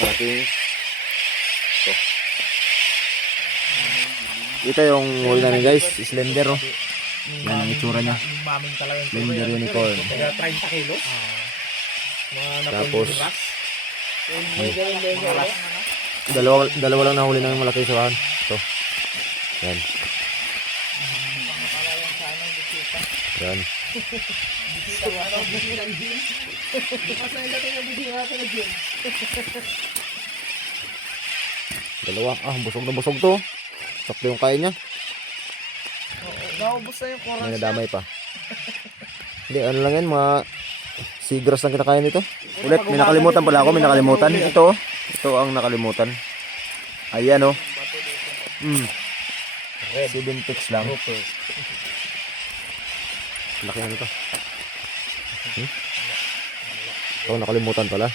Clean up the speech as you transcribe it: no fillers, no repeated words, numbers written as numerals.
malaking ito. Ito yung huli namin guys, slender oh. Yan ang itsura niya. Slender unicorn. Kaya 30 kilos. Tapos dalawa lang nahuli namin malaki sa bahan. Ito. Yan. Yan. Dalawa. Busog na busog to. Sakto yung kain niya. Naubos na yung koras. May nadamay pa. Hindi, ano lang yan, mga sigras lang kinakain nito. Ulit, may nakalimutan pala ako, may nakalimutan. Ito ang nakalimutan. Ayan oh. 7 ticks lang. Laki na nito. Ito, nakalimutan pala.